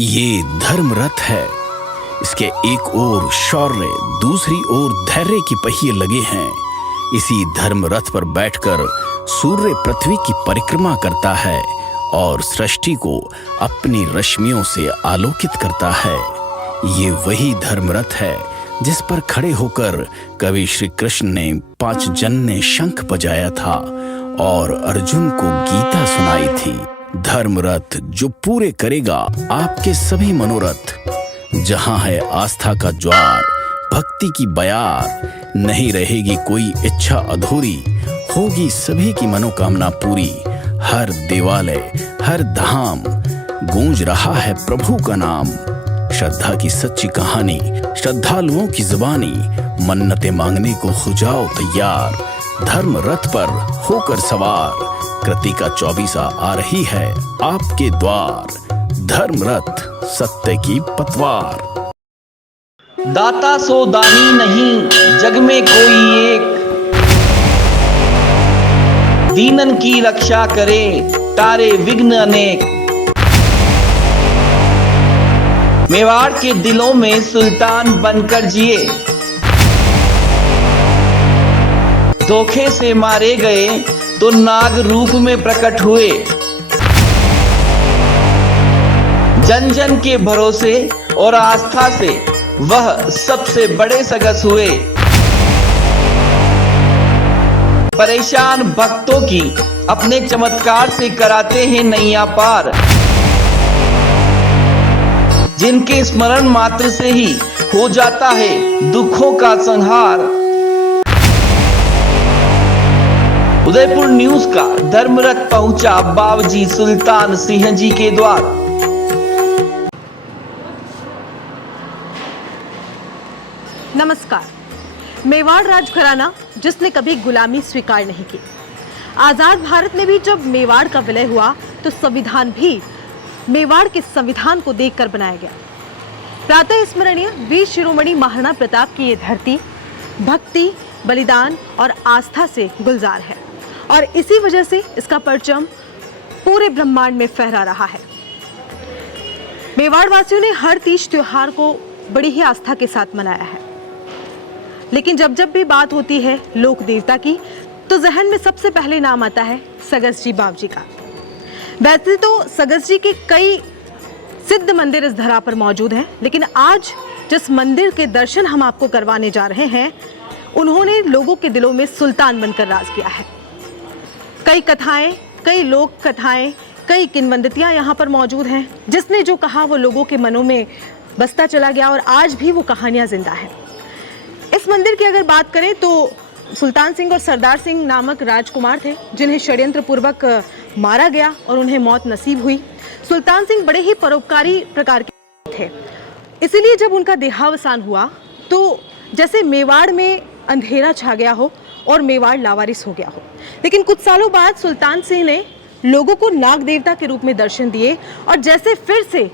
ये धर्म रथ है। इसके एक ओर शौर्य, दूसरी ओर धैर्य की पहिए लगे हैं। इसी धर्म रथ पर बैठकर सूर्य पृथ्वी की परिक्रमा करता है और सृष्टि को अपनी रश्मियों से आलोकित करता है। ये वही धर्म रथ है जिस पर खड़े होकर कवि श्री कृष्ण ने 5 जन ने शंख बजाया था और अर्जुन को गीता सुनाई थी। धर्म रथ जो पूरे करेगा आपके सभी मनोरथ। जहां है आस्था का ज्वार, भक्ति की बयार, नहीं रहेगी कोई इच्छा अधूरी, होगी सभी की मनोकामना पूरी। हर देवालय, हर धाम गूंज रहा है प्रभु का नाम। श्रद्धा की सच्ची कहानी, श्रद्धालुओं की जुबानी, मन्नतें मांगने को हो जाओ तैयार। धर्म रथ पर होकर सवार, कृतिका 24 आ रही है आपके द्वार। धर्म रथ सत्य की पतवार। दाता सो दानी नहीं जग में कोई एक, दीनन की रक्षा करे तारे विघ्न अनेक। मेवाड़ के दिलों में सुल्तान बनकर जिए, धोखे से मारे गए तो नाग रूप में प्रकट हुए। जन जन के भरोसे और आस्था से वह सबसे बड़े सगस हुए। परेशान भक्तों की अपने चमत्कार से कराते हैं नैया पार। जिनके स्मरण मात्र से ही हो जाता है दुखों का संहार। उदयपुर न्यूज का धर्मरथ पहुंचा बावजी सुल्तान सिंह जी के द्वार। नमस्कार। मेवाड़ राजघराना जिसने कभी गुलामी स्वीकार नहीं की। आजाद भारत में भी जब मेवाड़ का विलय हुआ तो संविधान भी मेवाड़ के संविधान को देखकर बनाया गया। प्रातः स्मरणीय वीर शिरोमणि महाराणा प्रताप की ये धरती भक्ति, बलिदान और आस्था से गुलजार है और इसी वजह से इसका परचम पूरे ब्रह्मांड में फहरा रहा है। मेवाड़ वासियों ने हर तीज त्योहार को बड़ी ही आस्था के साथ मनाया है, लेकिन जब जब भी बात होती है लोक देवता की तो जहन में सबसे पहले नाम आता है सगस जी बावजी का। वैसे तो सगस जी के कई सिद्ध मंदिर इस धरा पर मौजूद हैं, लेकिन आज जिस मंदिर के दर्शन हम आपको करवाने जा रहे हैं उन्होंने लोगों के दिलों में सुल्तान बनकर राज किया है। कई कथाएं, कई लोक कथाएं, कई किंवदंतियां यहाँ पर मौजूद हैं। जिसने जो कहा वो लोगों के मनों में बसता चला गया और आज भी वो कहानियां जिंदा हैं। इस मंदिर की अगर बात करें तो सुल्तान सिंह और सरदार सिंह नामक राजकुमार थे जिन्हें षड्यंत्र पूर्वक मारा गया और उन्हें मौत नसीब हुई। सुल्तान सिंह बड़े ही परोपकारी प्रकार के थे, इसीलिए जब उनका देहावसान हुआ तो जैसे मेवाड़ में अंधेरा छा गया हो और मेवाड़ लावारिस हो गया हो। लेकिन कुछ सालों बाद सुल्तान सिंह ने लोगों को नाग देवता के रूप में दर्शन दिए और जैसे फिर से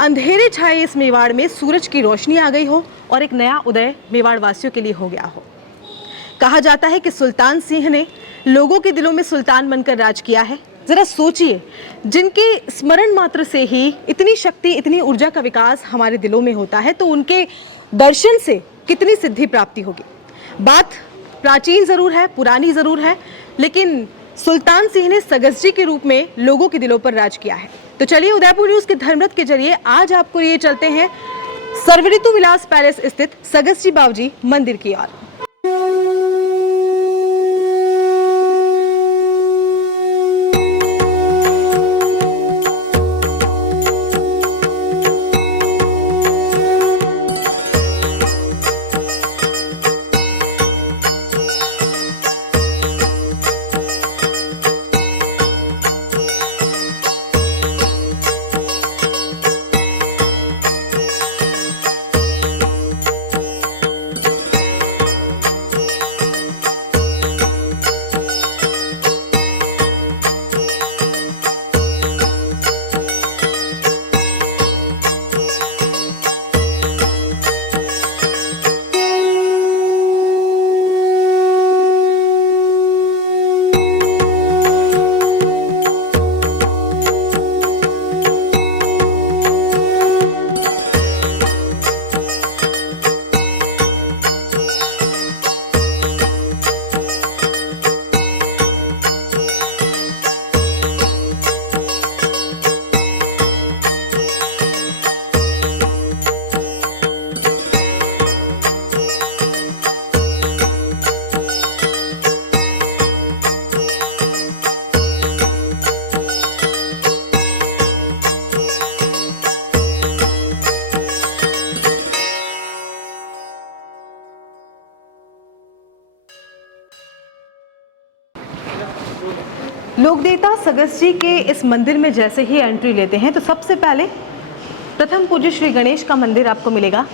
अंधेरे छाए इस मेवाड़ में सूरज की रोशनी आ गई हो और एक नया उदय मेवाड़ वासियों के लिए हो गया हो। कहा जाता है कि सुल्तान सिंह ने लोगों के दिलों में सुल्तान बनकर राज किया है। जरा सोचिए, जिनके स्मरण मात्र से ही इतनी शक्ति, इतनी ऊर्जा का विकास हमारे दिलों में होता है तो उनके दर्शन से कितनी सिद्धि प्राप्ति होगी। बात प्राचीन जरूर है, पुरानी जरूर है, लेकिन सुल्तान सिंह ने सगस जी के रूप में लोगों के दिलों पर राज किया है। तो चलिए उदयपुर न्यूज के धर्मरथ के जरिए आज आपको ये चलते हैं सर्व ऋतु विलास पैलेस स्थित सगस जी बावजी मंदिर की ओर। लोक देवता सगस जी के इस मंदिर में जैसे ही एंट्री लेते हैं तो सबसे पहले प्रथम पूज्य श्री गणेश का मंदिर आपको मिलेगा,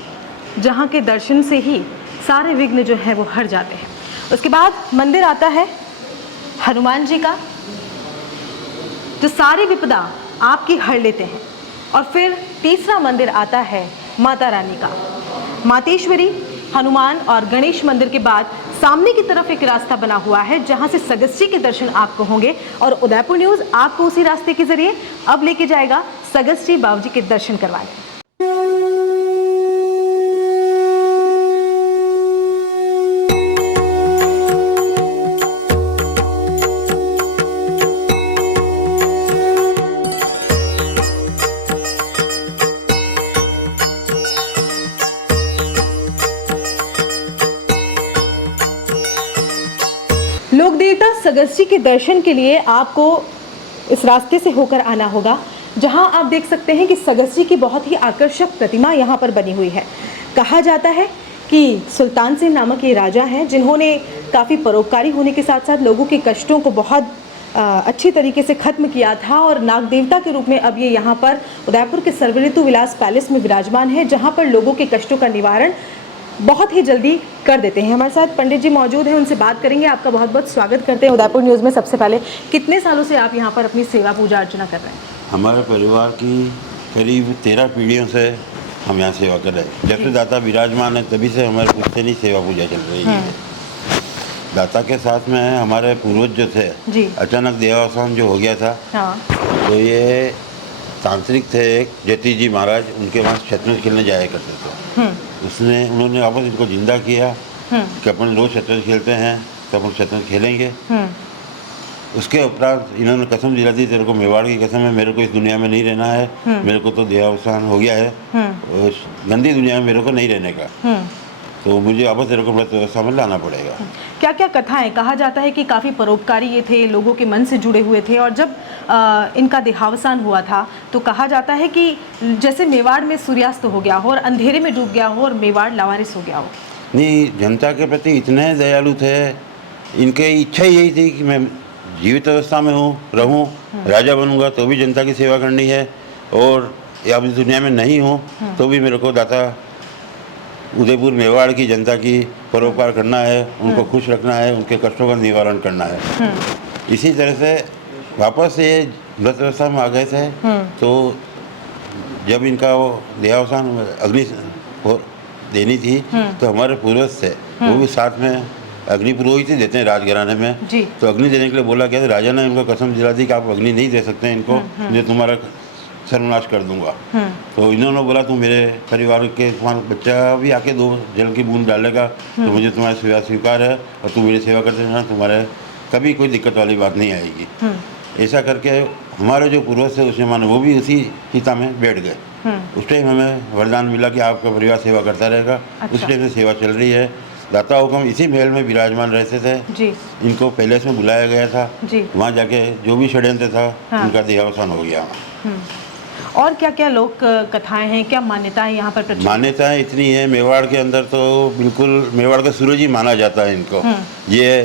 जहाँ के दर्शन से ही सारे विघ्न जो है वो हट जाते हैं। उसके बाद मंदिर आता है हनुमान जी का, जो सारी विपदा आपकी हर लेते हैं। और फिर तीसरा मंदिर आता है माता रानी का। मातेश्वरी, हनुमान और गणेश मंदिर के बाद सामने की तरफ एक रास्ता बना हुआ है, जहां से सगस जी के दर्शन आपको होंगे। और उदयपुर न्यूज़ आपको उसी रास्ते के जरिए अब लेके जाएगा सगस जी बाबूजी के दर्शन करवाने। लोक देवता सगस जी के दर्शन के लिए आपको इस रास्ते से होकर आना होगा, जहां आप देख सकते हैं कि सगस जी की बहुत ही आकर्षक प्रतिमा यहां पर बनी हुई है। कहा जाता है कि सुल्तान सिंह नामक ये राजा हैं, जिन्होंने काफ़ी परोपकारी होने के साथ साथ लोगों के कष्टों को बहुत अच्छी तरीके से ख़त्म किया था। और नाग देवता के रूप में अब ये यहाँ पर उदयपुर के सर्वऋतु विलास पैलेस में विराजमान है, जहाँ पर लोगों के कष्टों का निवारण बहुत ही जल्दी कर देते हैं। हमारे साथ पंडित जी मौजूद हैं, उनसे बात करेंगे। आपका बहुत बहुत स्वागत करते हैं उदयपुर न्यूज़ में। सबसे पहले, कितने सालों से आप यहाँ पर अपनी सेवा पूजा अर्चना कर रहे हैं? हमारे परिवार की करीब 13 पीढ़ियों से हम यहाँ सेवा कर रहे हैं। जब से दाता विराजमान है तभी से हमारे पुश्ते नहीं सेवा पूजा चल रही है। दाता के साथ में हमारे पूर्वज जो थे, अचानक देहावसान जो हो गया था, तो ये तांत्रिक थे एक जति जी महाराज, उनके वहाँ शतरंज खेलने जाया करते थे। उन्होंने वापस इनको जिंदा किया कि अपन रोज शतरंज खेलते हैं तो अपन शतरंज खेलेंगे। उसके उपरांत इन्होंने कसम दिला दी, तेरे को मेवाड़ की कसम है, मेरे को इस दुनिया में नहीं रहना है, मेरे को तो देहावसान हो गया है, उस गंदी दुनिया में मेरे को नहीं रहने का, तो मुझे वापस तेरे को व्रत व्यवस्था में लाना पड़ेगा। क्या क्या कथाएं? कहा जाता है कि काफ़ी परोपकारी ये थे, लोगों के मन से जुड़े हुए थे। और जब इनका देहावसान हुआ था तो कहा जाता है कि जैसे मेवाड़ में सूर्यास्त हो गया हो और अंधेरे में डूब गया हो और मेवाड़ लावारिस हो गया हो। नहीं, जनता के प्रति इतने दयालु थे, इनकी इच्छा यही थी कि मैं जीवित अवस्था में रहूं, राजा बनूंगा तो भी जनता की सेवा करनी है, और या इस दुनिया में नहीं हूँ तो भी मेरे को दाता उदयपुर मेवाड़ की जनता की परोपकार करना है, उनको खुश रखना है, उनके कष्टों का निवारण करना है। इसी तरह से वापस ये व्रत व्यवस्था में आ गए थे। तो जब इनका वो देहावसान अग्नि देनी थी तो हमारे पूर्वज थे, वो भी साथ में अग्नि पुरोहित ही देते हैं राजघराने में। तो अग्नि देने के लिए बोला गया, तो राजा ने इनको कसम दिला दी कि आप अग्नि नहीं दे सकते इनको, मुझे तुम्हारा सर्वनाश कर दूंगा। तो इन्होंने बोला, तू मेरे परिवार के तुम्हारा बच्चा भी आके 2 जल की बूंद डालेगा तो मुझे तुम्हारी सेवा स्वीकार है, और तू मेरी सेवा करते रहना, तुम्हारे कभी कोई दिक्कत वाली बात नहीं आएगी। ऐसा करके हमारे जो पूर्वज थे उसने माने वो भी उसी हिता में बैठ गए। उस टाइम हमें वरदान मिला कि आपका परिवार सेवा करता रहेगा। उस टाइम से सेवा चल रही है। दाता हुक्म इसी महल में विराजमान रहते थे। इनको पहले से बुलाया गया था, वहाँ जाके जो भी षड्यंत्र था उनका देहावसान हो गया। और क्या क्या लोक कथाएं हैं, क्या मान्यताएं यहाँ पर? मान्यताएं इतनी है, मेवाड़ के अंदर तो बिल्कुल मेवाड़ का सूरज ही माना जाता है इनको। ये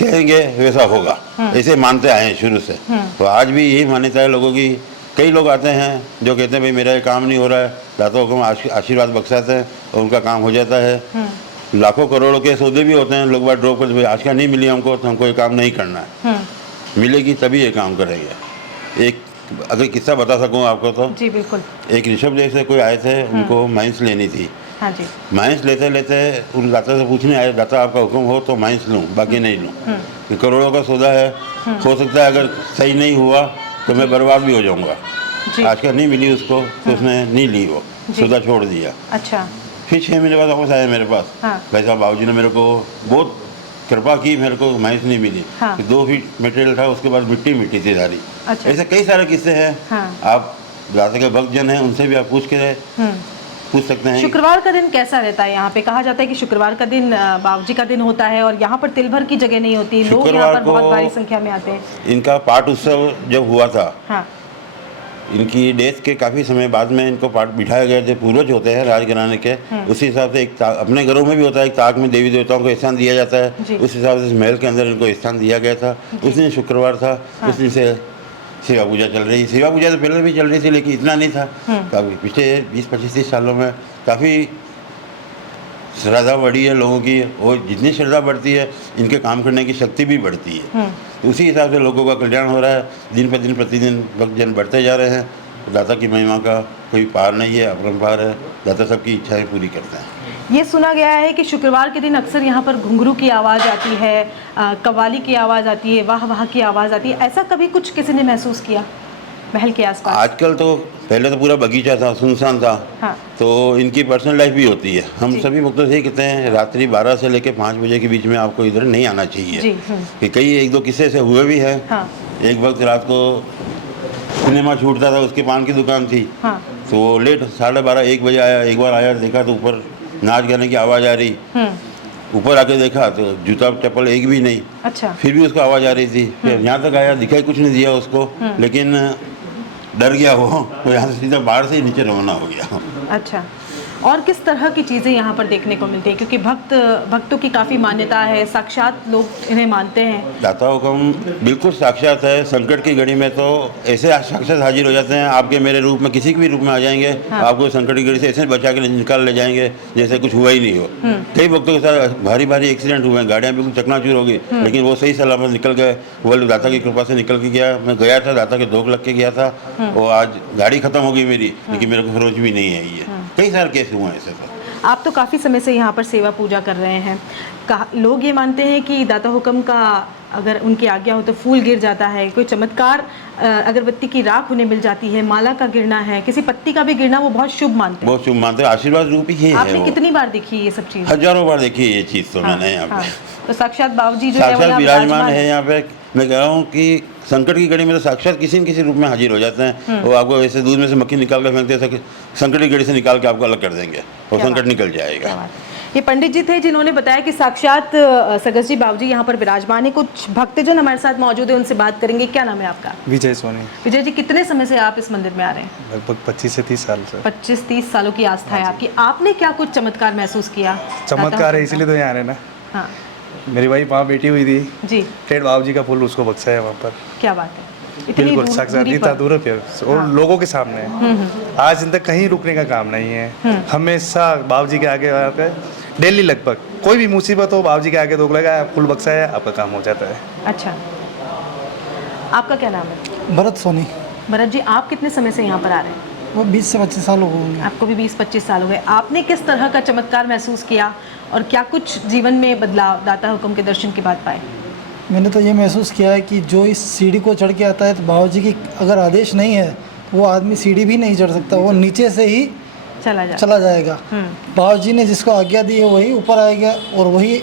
कहेंगे वैसा होगा, ऐसे मानते आए हैं शुरू से। तो आज भी यही मान्यता है लोगों की। कई लोग आते हैं जो कहते हैं भाई मेरा ये काम नहीं हो रहा है, दाता हुक्म आशीर्वाद बख्शाते हैं और उनका काम हो जाता है। लाखों करोड़ों के सौदे भी होते हैं, लोग बात ड्रॉप करते, आज का नहीं मिली हमको तो हमको ये काम नहीं करना है, मिलेगी तभी ये काम करेंगे। एक अगर किस्सा बता सकूँ आपको तो, जी बिल्कुल। एक ऋषभ से कोई आए थे, उनको माइंस लेनी थी। हाँ जी। माइंस लेते लेते उन दाता से पूछने आए, दाता आपका हुक्म हो तो माइंस लूँ, बाकी नहीं लूँ। करोड़ों का सौदा है, हो सकता है अगर सही नहीं हुआ तो मैं बर्बाद भी हो जाऊँगा। आज का नहीं मिली उसको तो उसने नहीं ली, वो सौदा छोड़ दिया। अच्छा। फिर 6 महीने बाद वापस आया मेरे पास। भाई साहब बाबूजी ने मेरे को बहुत कृपा की, मेरे को माइंस नहीं मिली। 2 फीट मटेरियल था, उसके बाद मिट्टी थी सारी। अच्छा। ऐसे कई सारे किस्से हैं। आप दाता के भक्त जन हैं, उनसे भी आप पूछ सकते हैं। शुक्रवार का दिन कैसा रहता है यहाँ पे? कहा जाता है कि शुक्रवार का दिन बाबूजी का दिन होता है और यहाँ पर तिल भर की जगह नहीं होती, लोग यहाँ पर बहुत भारी संख्या में आते हैं। इनका पाठ उत्सव जब हुआ था इनकी डेथ के काफ़ी समय बाद में इनको पाठ बिठाए गए, जो पूर्वज होते हैं राजघराने के, उसी हिसाब से एक अपने घरों में भी होता है, एक ताक में देवी देवताओं को स्थान दिया जाता है, उस हिसाब से इस महल के अंदर इनको स्थान दिया गया था। उस दिन शुक्रवार था, उस दिन से सेवा पूजा चल रही। सेवा पूजा तो पहले भी चल रही थी, लेकिन इतना नहीं था। काफ़ी पिछले 20-25-30 सालों में काफ़ी श्रद्धा बढ़ी है लोगों की, और जितनी श्रद्धा बढ़ती है इनके काम करने की शक्ति भी बढ़ती है। उसी हिसाब से लोगों का कल्याण हो रहा है। दिन पर दिन प्रतिदिन भक्तजन बढ़ते जा रहे हैं। दाता की महिमा का कोई पार नहीं है, अपरंपार है। दाता सबकी इच्छाएं पूरी करते हैं। ये सुना गया है कि शुक्रवार के दिन अक्सर यहाँ पर घुंघरू की आवाज़ आती है, कव्वाली की आवाज़ आती है, वाह वाह की आवाज़ आती है। ऐसा कभी कुछ किसी ने महसूस किया महल के आसपास? आजकल तो, पहले तो पूरा बगीचा था, सुनसान था। हाँ। तो इनकी पर्सनल लाइफ भी होती है। हम सभी भक्तों से ही कहते हैं रात्रि 12 से लेकर 5 बजे के बीच में आपको इधर नहीं आना चाहिए। जी, कि कई 1-2 किस्से से हुए भी हैं। हाँ। एक वक्त रात को सिनेमा छूटता था, उसके पान की दुकान थी। हाँ। तो वो लेट 12:30-1 बजे आया। एक बार आया, देखा तो ऊपर नाच गाने की आवाज़ आ रही। ऊपर आके देखा तो जूता चप्पल एक भी नहीं। अच्छा। फिर भी उसको आवाज़ आ रही थी। फिर यहाँ तक आया, दिखाई कुछ नहीं दिया उसको, लेकिन डर गया वो, तो यहाँ से सीधा बाहर से ही नीचे रवाना हो गया। अच्छा, और किस तरह की चीज़ें यहाँ पर देखने को मिलती है? क्योंकि भक्तों की काफ़ी मान्यता है, साक्षात लोग इन्हें मानते हैं। दाता हुक्म बिल्कुल साक्षात है। संकट की घड़ी में तो ऐसे साक्षात हाजिर हो जाते हैं, आपके मेरे रूप में, किसी भी रूप में आ जाएंगे। हाँ। आपको संकट की घड़ी से ऐसे बचा के निकाल ले जाएंगे जैसे कुछ हुआ ही नहीं हो। कई वक्तों के साथ भारी भारी एक्सीडेंट हुए हैं, गाड़ियाँ बिल्कुल चकनाचूर हो गई, लेकिन वो सही सलामत निकल गए। वो दाता की कृपा से निकल के गया। मैं गया था, दाता के धोख लग के गया था, और आज गाड़ी खत्म हो गई मेरी, लेकिन मेरे को खरोच भी नहीं आई है। कई सारे केस हुए हैं ऐसे। तो आप तो काफ़ी समय से यहाँ पर सेवा पूजा कर रहे हैं। लोग ये मानते हैं कि दाता हुक्म का अगर उनकी आज्ञा हो तो फूल गिर जाता है, कोई चमत्कार, अगरबत्ती की राख उन्हें मिल जाती है, माला का गिरना है, किसी पत्ती का भी गिरना, वो बहुत शुभ मानते हैं। बहुत शुभ मानते हैं, आशीर्वाद रूपी ही है। आपने कितनी बार देखी ये सब चीज़? हजारों बार देखी ये चीज़ तो मैंने यहाँ पे। तो साक्षात बाबूजी जो है वो साक्षात विराजमान है यहाँ पे। मैं कह रहा हूँ कि संकट की घड़ी में तो साक्षात किसी न किसी रूप में हाजिर हो जाते हैं। वो आपको ऐसे दूध में से मक्खी निकाल कर फेंकते हैं, संकट की घड़ी से निकाल के आपको अलग कर देंगे और संकट निकल जाएगा। ये पंडित जी थे जिन्होंने बताया कि साक्षात सगस जी बाबूजी यहाँ पर विराजमान है। कुछ भक्तजन हमारे साथ मौजूद है, उनसे बात करेंगे। क्या नाम है आपका? विजय सोनी। विजय जी, कितने समय से आप इस मंदिर में आ रहे हैं? लगभग 25 से 30 साल से। 25-30 सालों की आस्था है आपकी। आपने क्या कुछ चमत्कार महसूस किया? चमत्कार है इसलिए तो यहाँ रहे ना। हाँ। मेरी वाइफ वहाँ बैठी हुई थी जी। ठेठ बाबू जी का फूल उसको बख्शा है वहाँ पर। क्या बात है, इतनी बिल्कुल साक्षात इतना दूर पे और लोगों के सामने। आज दिन तक कहीं रुकने का काम नहीं है। हमेशा बाबू जी के आगे आकर डेली लगभग कोई भी मुसीबत हो, बाबू जी के आगे रोक लगा, फूल बख्शा है, आपका काम हो जाता है। अच्छा, आपका क्या नाम है? भरत सोनी। भरत जी, आप कितने समय से यहाँ पर आ रहे हैं? वो 20 से 25 साल हो गए। आपको भी 20-25 साल हो गए। आपने किस तरह का चमत्कार महसूस किया और क्या कुछ जीवन में बदलाव दाता हुक्म के दर्शन के बाद पाए? मैंने तो ये महसूस किया है कि जो इस सीढ़ी को चढ़ के आता है, तो बाबा जी की अगर आदेश नहीं है तो वो आदमी सीढ़ी भी नहीं चढ़ सकता, वो नीचे से ही चला जाएगा। बाबा जी ने जिसको आज्ञा दी है वही ऊपर आएगा, और वही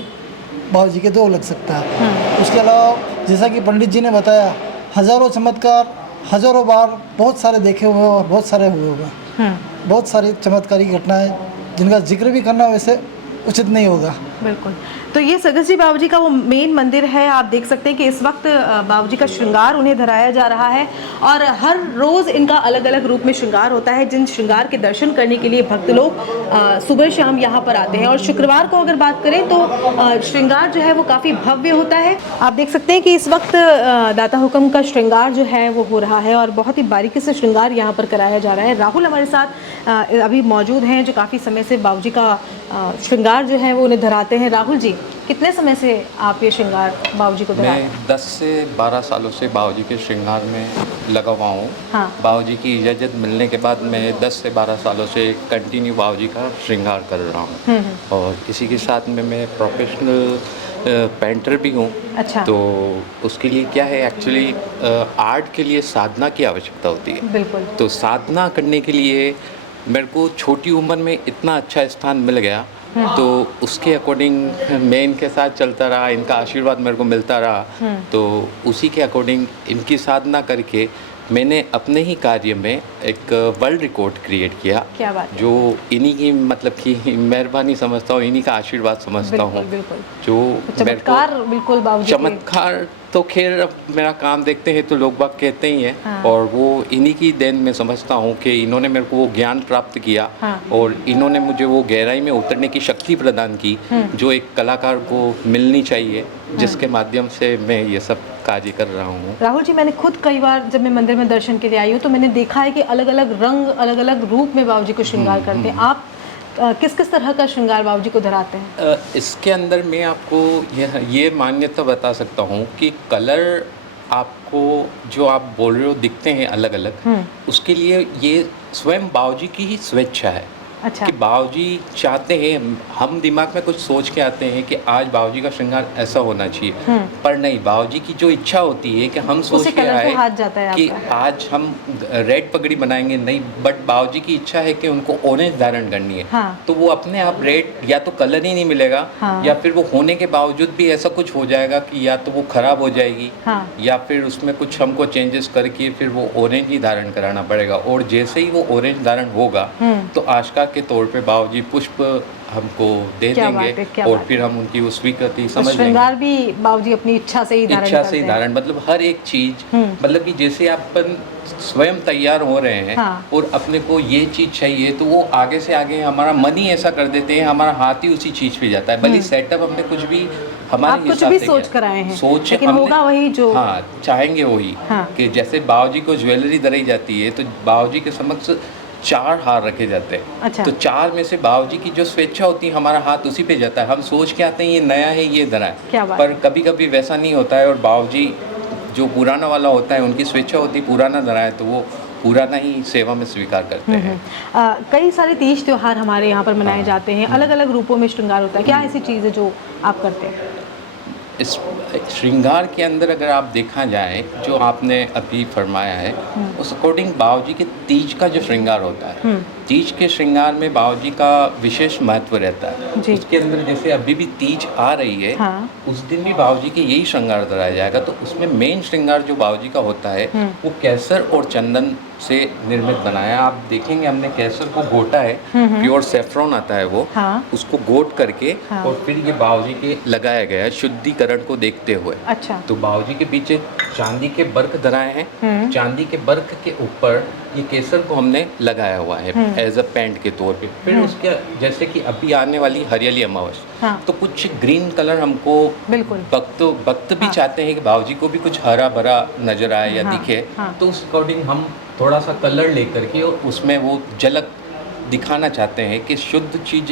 बाबा जी के दो लग सकता है। उसके अलावा जैसा कि पंडित जी ने बताया, हज़ारों चमत्कार हज़ारों बार बहुत सारे देखे हुए और बहुत सारे हुए हुए। बहुत सारी चमत्कारी घटनाएं जिनका जिक्र भी करना वैसे उचित नहीं होगा। बिल्कुल। तो ये सगस जी बाबूजी का वो मेन मंदिर है। आप देख सकते हैं कि इस वक्त बाबूजी का श्रृंगार उन्हें धराया जा रहा है, और हर रोज़ इनका अलग अलग रूप में श्रृंगार होता है, जिन श्रृंगार के दर्शन करने के लिए भक्त लोग सुबह शाम यहाँ पर आते हैं। और शुक्रवार को अगर बात करें तो श्रृंगार जो है वो काफ़ी भव्य होता है। आप देख सकते हैं कि इस वक्त दाता हुक्म का श्रृंगार जो है वो हो रहा है, और बहुत ही बारीकी से श्रृंगार यहाँ पर कराया जा रहा है। राहुल हमारे साथ अभी मौजूद हैं, जो काफ़ी समय से बाबूजी का श्रृंगार जो है वो उन्हें धराते हैं। राहुल जी, कितने समय से आप ये श्रृंगार बाबूजी को धराते हैं? मैं 10 से 12 सालों से बाबूजी के श्रृंगार में लगा हुआ हूँ। हाँ। बाबूजी की इजाज़त मिलने के बाद मैं 10 से 12 सालों से कंटिन्यू बाबूजी का श्रृंगार कर रहा हूँ। और इसी के साथ में मैं प्रोफेशनल पेंटर भी हूँ। अच्छा। तो उसके लिए क्या है, एक्चुअली आर्ट के लिए साधना की आवश्यकता होती है। बिल्कुल। तो साधना करने के लिए मेरे को छोटी उम्र में इतना अच्छा स्थान मिल गया, तो उसके अकॉर्डिंग मैं इनके साथ चलता रहा, इनका आशीर्वाद मेरे को मिलता रहा। तो उसी के अकॉर्डिंग इनकी साधना करके मैंने अपने ही कार्य में एक वर्ल्ड रिकॉर्ड क्रिएट किया। क्या बात है। जो इन्हीं की मतलब कि मेहरबानी समझता हूँ, इन्हीं का आशीर्वाद समझता हूँ। बिल्कुल। जो मेरे को चमत्कार बिल्कुल बाबूजी के। चमत्कार तो खैर अब मेरा काम देखते हैं तो लोग बाग कहते ही हैं। हाँ। और वो इन्हीं की देन मैं समझता हूँ कि इन्होंने मेरे को वो ज्ञान प्राप्त किया। हाँ। और इन्होंने मुझे वो गहराई में उतरने की शक्ति प्रदान की जो एक कलाकार को मिलनी चाहिए, जिसके माध्यम से मैं ये सब कार्य कर रहा हूँ। राहुल जी, मैंने खुद कई बार जब मैं मंदिर में दर्शन के लिए आई हूँ तो मैंने देखा है कि अलग अलग रंग, अलग अलग रूप में बाबूजी को श्रृंगार करते हैं। आप किस किस तरह का श्रृंगार बाबूजी को धराते हैं? इसके अंदर मैं आपको ये मान्यता बता सकता हूँ कि कलर आपको जो आप बोल रहे हो दिखते हैं अलग अलग, उसके लिए ये स्वयं बाबूजी की ही स्वेच्छा है। अच्छा। कि बाबूजी चाहते हैं, हम दिमाग में कुछ सोच के आते हैं कि आज बाबूजी का श्रृंगार ऐसा होना चाहिए, पर नहीं, बाबूजी की जो इच्छा होती है कि हम सोच के आए हाथ जाता है कि आपका। आज हम रेड पगड़ी बनाएंगे, नहीं, बट बाबूजी की इच्छा है कि उनको ऑरेंज धारण करनी है। हाँ। तो वो अपने आप रेड या तो कलर ही नहीं मिलेगा, हाँ। या फिर वो होने के बावजूद भी ऐसा कुछ हो जाएगा कि या तो वो खराब हो जाएगी, हाँ। या फिर उसमें कुछ हमको चेंजेस करके फिर वो ऑरेंज ही धारण कराना पड़ेगा। और जैसे ही वो ऑरेंज धारण होगा तो आशका के तौर पे बाबूजी पुष्प हमको दे क्या देंगे बात है, क्या और बात फिर हम उनकी वो स्वीकृति तो समझ लेंगे। श्रृंगार भी बाबूजी अपनी इच्छा से ही धारण इच्छा करते से ही हैं। धारण, मतलब हर एक चीज, मतलब कि जैसे अपन स्वयं तैयार हो रहे हैं हाँ। और अपने को ये चीज चाहिए तो वो आगे से आगे हमारा मन ही ऐसा कर देते हैं, हमारा हाथ ही उसी चीज पे जाता है। भले सेटअप हमने कुछ भी हमारे आप कुछ हिसाब भी से सोच किया। कर आए हैं, सोच लेकिन हमने- होगा वही जो। हाँ, चाहेंगे वही। हाँ। कि जैसे बाबूजी को ज्वेलरी धराई जाती है तो बाबूजी के समक्ष 4 हार रखे जाते हैं। अच्छा। तो 4 में से बाबूजी की जो स्वेच्छा होती है हमारा हाथ उसी पे जाता है। हम सोच के आते हैं ये नया है, ये धरा है, क्या बात पर कभी कभी वैसा नहीं होता है। और बाबूजी जो पुराना वाला होता है, उनकी स्वेच्छा होती है पुराना धरा है, तो वो पुराना ही सेवा में स्वीकार करते हैं। कई सारे तीज त्योहार हमारे यहाँ पर मनाए जाते हैं, अलग अलग रूपों में श्रृंगार होता है। क्या ऐसी चीज़ है जो आप करते हैं? इस श्रृंगार के अंदर अगर आप देखा जाए, जो आपने अभी फरमाया है, उस अकॉर्डिंग बाबूजी के तीज का जो श्रृंगार होता है, तीज के श्रृंगार में बाबूजी का विशेष महत्व रहता है। जी। उसके अंदर जैसे अभी भी तीज आ रही है, हाँ। उस दिन भी बाबूजी के यही श्रृंगार कराया जाएगा। तो उसमें मेन श्रृंगार जो बाबूजी का होता है वो केसर और चंदन से निर्मित बनाया। आप देखेंगे हमने केसर को घोटा है, प्योर सेफ्रॉन आता है वो, हाँ। उसको घोट करके हाँ। और फिर ये बाबूजी के लगाया गया है शुद्धिकरण को देखते हुए। अच्छा। तो बाबूजी के पीछे चांदी के बर्क धराए हैं, चांदी के बर्क के ऊपर ये केसर को हमने लगाया हुआ है एज अ पेंट के तौर पे। फिर उसके जैसे कि अभी आने वाली हरियाली अमावस्या, हाँ। तो कुछ ग्रीन कलर हमको बिल्कुल। भक्त भी चाहते हैं कि बाबूजी को भी कुछ हरा भरा नजर आए या हाँ, दिखे, हाँ। तो उस अकॉर्डिंग हम थोड़ा सा कलर लेकर के और उसमें वो झलक दिखाना चाहते हैं कि शुद्ध चीज़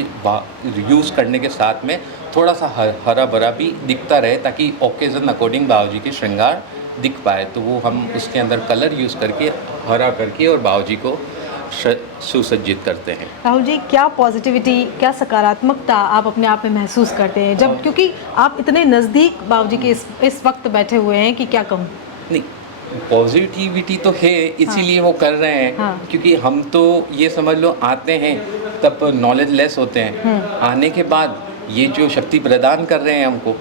यूज़ करने के साथ में थोड़ा सा हरा भरा भी दिखता रहे, ताकि ओकेजन अकॉर्डिंग बाबूजी के श्रृंगार दिख पाए। तो वो हम उसके अंदर कलर यूज़ करके हरा करके और बाबूजी को सुसज्जित करते हैं। राहुल जी, क्या पॉजिटिविटी, क्या सकारात्मकता आप अपने आप में महसूस करते हैं जब, क्योंकि आप इतने नज़दीक बाबूजी के इस वक्त बैठे हुए हैं कि क्या कहूँ? नहीं, पॉजिटिविटी तो है, इसीलिए वो कर रहे हैं। हाँ। क्योंकि हम तो ये समझ लो आते हैं तब नॉलेज लेस होते हैं, आने के बाद ये जो शक्ति प्रदान कर रहे हैं हमको,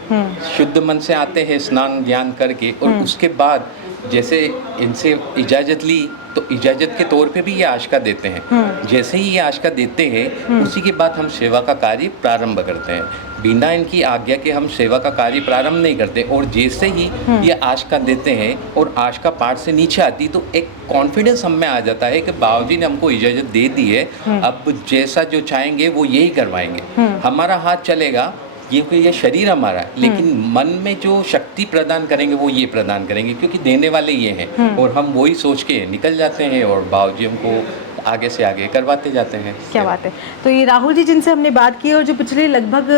शुद्ध मन से आते हैं स्नान ध्यान करके, और उसके बाद जैसे इनसे इजाज़त ली तो इजाज़त के तौर पे भी ये आशका देते हैं। जैसे ही ये आशका देते हैं उसी के बाद हम सेवा का कार्य प्रारंभ करते हैं। बिना इनकी आज्ञा के हम सेवा का कार्य प्रारंभ नहीं करते। और जैसे ही ये आशका देते हैं और आशका पाठ से नीचे आती, तो एक कॉन्फिडेंस हम में आ जाता है कि बाबूजी ने हमको इजाज़त दे दी है, अब जैसा जो चाहेंगे वो यही करवाएंगे। हमारा हाथ चलेगा, ये शरीर हमारा है, लेकिन मन में जो शक्ति प्रदान करेंगे वो ये प्रदान करेंगे, क्योंकि देने वाले ये हैं। और हम वही सोच के निकल जाते हैं और बाबूजी हमको आगे से आगे करवाते जाते हैं। क्या बात है। तो ये राहुल जी जिनसे हमने बात की और जो पिछले लगभग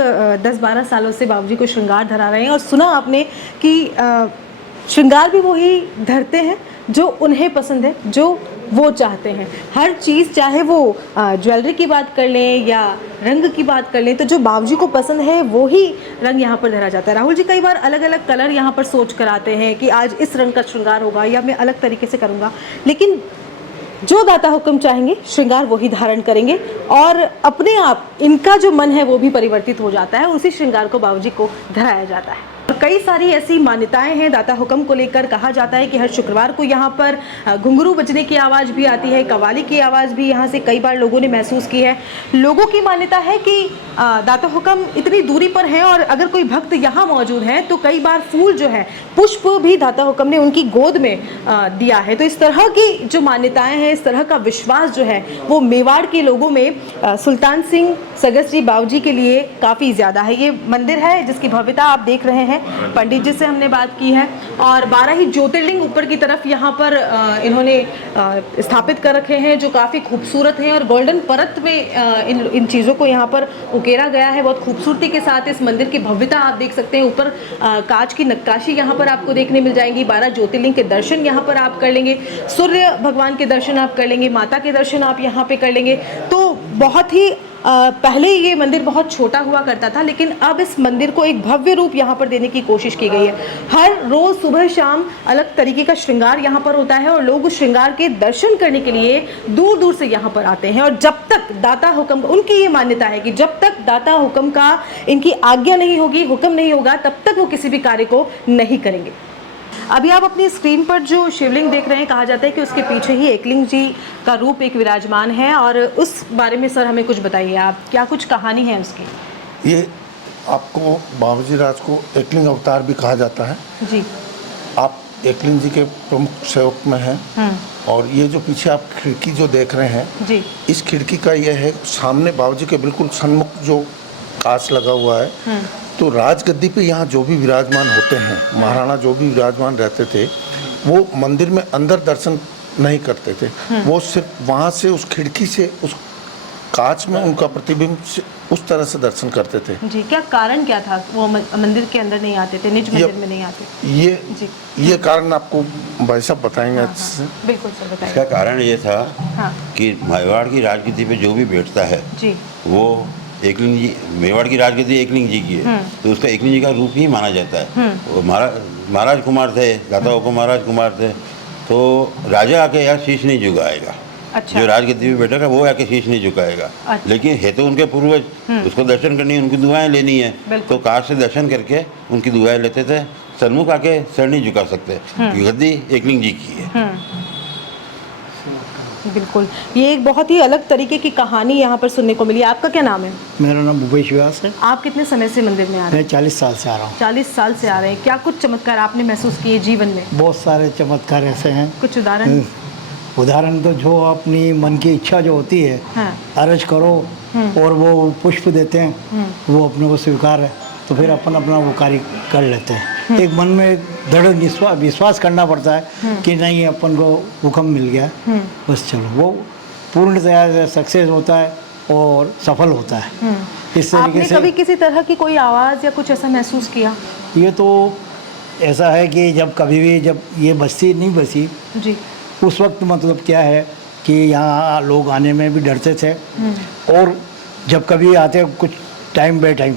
10-12 सालों से बाबूजी को श्रृंगार धरा रहे हैं, और सुना आपने कि श्रृंगार भी वही धरते हैं जो उन्हें पसंद है, जो वो चाहते हैं। हर चीज़, चाहे वो ज्वेलरी की बात कर लें या रंग की बात कर लें, तो जो बाबूजी को पसंद है वो ही रंग यहाँ पर धरा जाता है। राहुल जी कई बार अलग अलग कलर यहाँ पर सोच कर आते हैं कि आज इस रंग का श्रृंगार होगा या मैं अलग तरीके से करूँगा, लेकिन जो दाता हुक्म चाहेंगे श्रृंगार वही धारण करेंगे, और अपने आप इनका जो मन है वो भी परिवर्तित हो जाता है, उसी श्रृंगार को बाबूजी को धराया जाता है। कई सारी ऐसी मान्यताएं हैं दाता हुक्म को लेकर। कहा जाता है कि हर शुक्रवार को यहाँ पर घुंघरू बजने की आवाज़ भी आती है, कव्वाली की आवाज़ भी यहाँ से कई बार लोगों ने महसूस की है। लोगों की मान्यता है कि दाता हुक्म इतनी दूरी पर है और अगर कोई भक्त यहाँ मौजूद है तो कई बार फूल जो है, पुष्प भी दाता हुक्म ने उनकी गोद में दिया है। तो इस तरह की जो मान्यताएं हैं, इस तरह का विश्वास जो है वो मेवाड़ के लोगों में सुल्तान सिंह सगस जी बाबूजी के लिए काफ़ी ज़्यादा है। ये मंदिर है जिसकी भव्यता आप देख रहे हैं। पंडित जी से हमने बात की है और 12 ही ज्योतिर्लिंग ऊपर की तरफ यहाँ पर इन्होंने स्थापित कर रखे हैं जो काफ़ी खूबसूरत हैं और गोल्डन परत में इन चीज़ों को यहाँ पर उकेरा गया है। बहुत खूबसूरती के साथ इस मंदिर की भव्यता आप देख सकते हैं। ऊपर कांच की नक्काशी यहाँ पर आपको देखने मिल जाएंगी। 12 ज्योतिर्लिंग के दर्शन यहाँ पर आप कर लेंगे, सूर्य भगवान के दर्शन आप कर लेंगे, माता के दर्शन आप यहाँ पे कर लेंगे। तो बहुत ही पहले ये मंदिर बहुत छोटा हुआ करता था, लेकिन अब इस मंदिर को एक भव्य रूप यहाँ पर देने की कोशिश की गई है। हर रोज़ सुबह शाम अलग तरीके का श्रृंगार यहाँ पर होता है और लोग उस श्रृंगार के दर्शन करने के लिए दूर दूर से यहाँ पर आते हैं। और जब तक दाता हुक्म, उनकी ये मान्यता है कि जब तक दाता हुक्म का इनकी आज्ञा नहीं होगी, हुक्म नहीं होगा, तब तक वो किसी भी कार्य को नहीं करेंगे। अभी आप अपनी स्क्रीन पर जो शिवलिंग देख रहे हैं, कहा जाता है कि उसके पीछे ही एकलिंग जी का रूप एक विराजमान है और उस बारे में सर हमें कुछ बताइए आप, क्या कुछ कहानी है उसकी? ये आपको बाबूजी राज को एकलिंग अवतार भी कहा जाता है जी। आप एकलिंग जी के प्रमुख सेवक में हैं और ये जो पीछे आप खिड़की जो देख रहे हैं जी, इस खिड़की का ये है, सामने बाबूजी के बिल्कुल सन्मुख जो कांच लगा हुआ है, तो राजगद्दी पे यहाँ जो भी विराजमान होते हैं, महाराणा जो भी विराजमान रहते थे, वो मंदिर में अंदर दर्शन नहीं करते थे। वो सिर्फ वहाँ से उस खिड़की से उस कांच में उनका प्रतिबिंब से उस तरह से दर्शन करते थे। जी, क्या कारण क्या था वो मंदिर के अंदर नहीं आते थे, निज मंदिर में नहीं आते? ये कारण आपको भाई साहब बताएंगे। हाँ, बिल्कुल सर बताइए। इसका कारण ये था हाँ, कि मेवाड़ की राजगद्दी पे जो भी बैठता है जी, वो एकलिंग जी, मेवाड़ की राजगद्दी एकलिंग जी की है, तो उसका एकलिंग जी का रूप ही माना जाता है। वो महाराज कुमार थे, दाता हुक्म महाराज कुमार थे, तो राजा आके यार शीश नहीं झुकाएगा। अच्छा। जो राजगद्दी पे बैठेगा वो आके शीश नहीं झुकाएगा। अच्छा। लेकिन है तो उनके पूर्वज, उसको दर्शन करनी है, उनकी दुआएं लेनी है, तो कांच से दर्शन करके उनकी दुआएं लेते थे। सन्मुख आके सर नहीं झुका सकते, गद्दी एकलिंग जी की है। बिल्कुल, ये एक बहुत ही अलग तरीके की कहानी यहाँ पर सुनने को मिली। आपका क्या नाम है? मेरा नाम भूपेश व्यास है। आप कितने समय से मंदिर में आ रहे हैं? मैं 40 साल से आ रहा हूँ। 40 साल से आ रहे हैं। क्या कुछ चमत्कार आपने महसूस किए जीवन में? बहुत सारे चमत्कार ऐसे हैं। कुछ उदाहरण? उदाहरण तो जो अपनी मन की इच्छा जो होती है, हाँ, अर्ज करो और वो पुष्प देते हैं, वो अपने को स्वीकार है, तो फिर अपन अपना वो कार्य कर लेते हैं। एक मन में दृढ़ विश्वास करना पड़ता है कि नहीं अपन को हुक्म मिल गया, बस चलो, वो पूर्णतया से सक्सेस होता है और सफल होता है। इस तरीके आपने से कभी किसी तरह की कोई आवाज़ या कुछ ऐसा महसूस किया? ये तो ऐसा है कि जब कभी भी जब ये बस्ती नहीं बसी जी, उस वक्त मतलब क्या है कि यहाँ लोग आने में भी डरते थे और जब कभी आते कुछ टाइम बाय टाइम,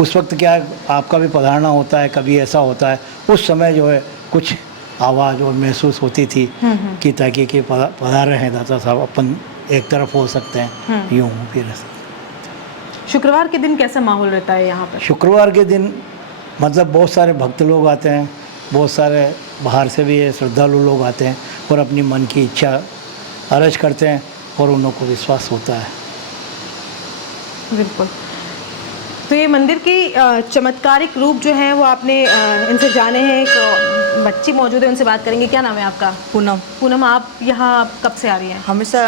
उस वक्त क्या है आपका भी पधारना होता है, कभी ऐसा होता है, उस समय जो है कुछ आवाज़ और महसूस होती थी कि ताकि कि पधार रहे हैं दाता साहब, अपन एक तरफ हो सकते हैं, यूँ फिर। शुक्रवार के दिन कैसा माहौल रहता है यहाँ पर? शुक्रवार के दिन मतलब बहुत सारे भक्त लोग आते हैं, बहुत सारे बाहर से भी श्रद्धालु लोग आते हैं और अपनी मन की इच्छा अर्ज करते हैं और उन लोगों को विश्वास होता है। बिल्कुल। तो ये मंदिर की चमत्कारिक रूप जो है वो आपने इनसे जाने हैं। एक बच्ची मौजूद है, उनसे बात करेंगे। क्या नाम है आपका? पूनम। पूनम, आप यहाँ कब से आ रही हैं? हमेशा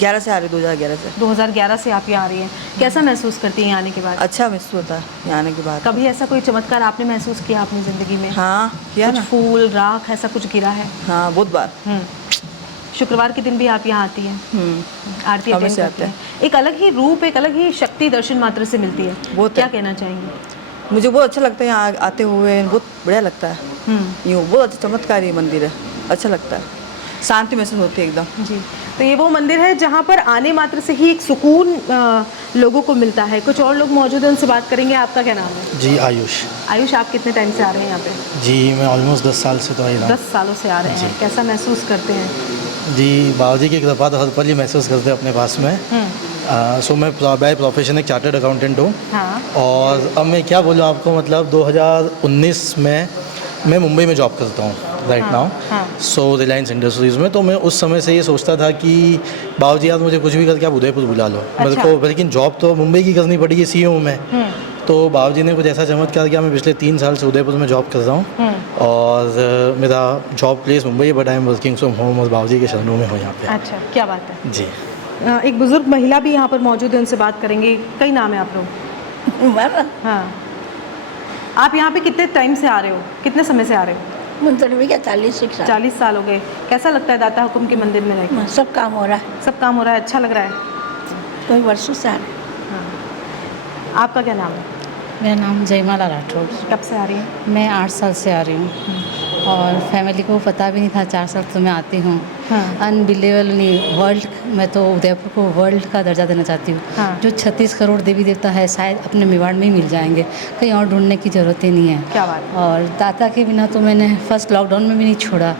11 से आ रही, 2011 से। 2011 से आप यहाँ आ रही हैं। कैसा महसूस करती हैं यहाँ आने के बाद? अच्छा महसूस होता है यहाँ आने के बाद। कभी ऐसा कोई चमत्कार आपने महसूस किया अपनी ज़िंदगी में? हाँ किया कुछ ना। फूल, राख, ऐसा कुछ गिरा है? हाँ बहुत बार। शुक्रवार के दिन भी आप यहाँ आती हैं, आरती अटेंड हमेशा करती हैं। एक अलग ही रूप, एक अलग ही शक्ति दर्शन मात्र से मिलती है। वो क्या कहना चाहेंगे? मुझे बहुत अच्छा लगता है यहाँ आते हुए, बहुत बढ़िया लगता है। यूँ बहुत अच्छा चमत्कारी मंदिर है, अच्छा लगता है, शांति महसूस होती है एकदम। जी, तो ये वो मंदिर है जहाँ पर आने मात्र से ही एक सुकून लोगों को मिलता है। कुछ और लोग मौजूद हैं, उनसे बात करेंगे। आपका क्या नाम है? जी आयुष। आयुष, आप कितने टाइम से आ रहे हैं यहाँ पे? जी मैं ऑलमोस्ट 10 साल से तो आ रहा हूँ। 10 सालों से आ रहे हैं। कैसा महसूस करते हैं? जी बाबूजी की कृपा तो हर पल ही महसूस करते हैं अपने पास में। सो मैं बाय प्रोफेशन एक चार्टर्ड अकाउंटेंट हूँ। हाँ। और अब मैं क्या बोलूँ आपको, मतलब 2019 में मैं मुंबई में जॉब करता हूँ राइट नाउ। सो रिलायंस इंडस्ट्रीज़ में। तो मैं उस समय से ये सोचता था कि बाबूजी यार मुझे कुछ भी करके आप उदयपुर बुला लो मेरे को, लेकिन जॉब तो मुंबई की करनी पड़ेगी सीईओ में। तो बाबूजी ने कुछ ऐसा चमत्कार किया, मैं पिछले 3 साल से उदयपुर में जॉब कर रहा हूँ और मेरा जॉब प्लेस मुंबई है, but I am working from home और बाबूजी के शरणों में हो यहाँ पे। अच्छा, क्या बात है जी। एक बुजुर्ग महिला भी यहाँ पर मौजूद है, उनसे बात करेंगे। कई नाम है आप लोग? हाँ। आप यहाँ पे कितने टाइम से आ रहे हो, कितने समय से आ रहे हो? मुंतरवी का 40 साल हो गए। कैसा लगता है दाता हुकुम के मंदिर में रहकर? सब काम हो रहा है, सब काम हो रहा है, अच्छा लग रहा है। कई वर्षों से आ रहे हैं। हाँ। आपका क्या नाम है? मेरा नाम जयमाला राठौर। कब से आ रही हैं? मैं 8 साल से आ रही हूँ और फैमिली को पता भी नहीं था 4 साल तो मैं आती हूँ। अनबिलीवेबली वर्ल्ड, मैं तो उदयपुर को वर्ल्ड का दर्जा देना चाहती हूँ। जो 36 करोड़ देवी देवता है शायद अपने मेवाड़ में ही मिल जाएंगे, कहीं और ढूंढने की ज़रूरत ही नहीं है। क्या बात। और दाता के बिना तो मैंने फर्स्ट लॉकडाउन में भी नहीं छोड़ा।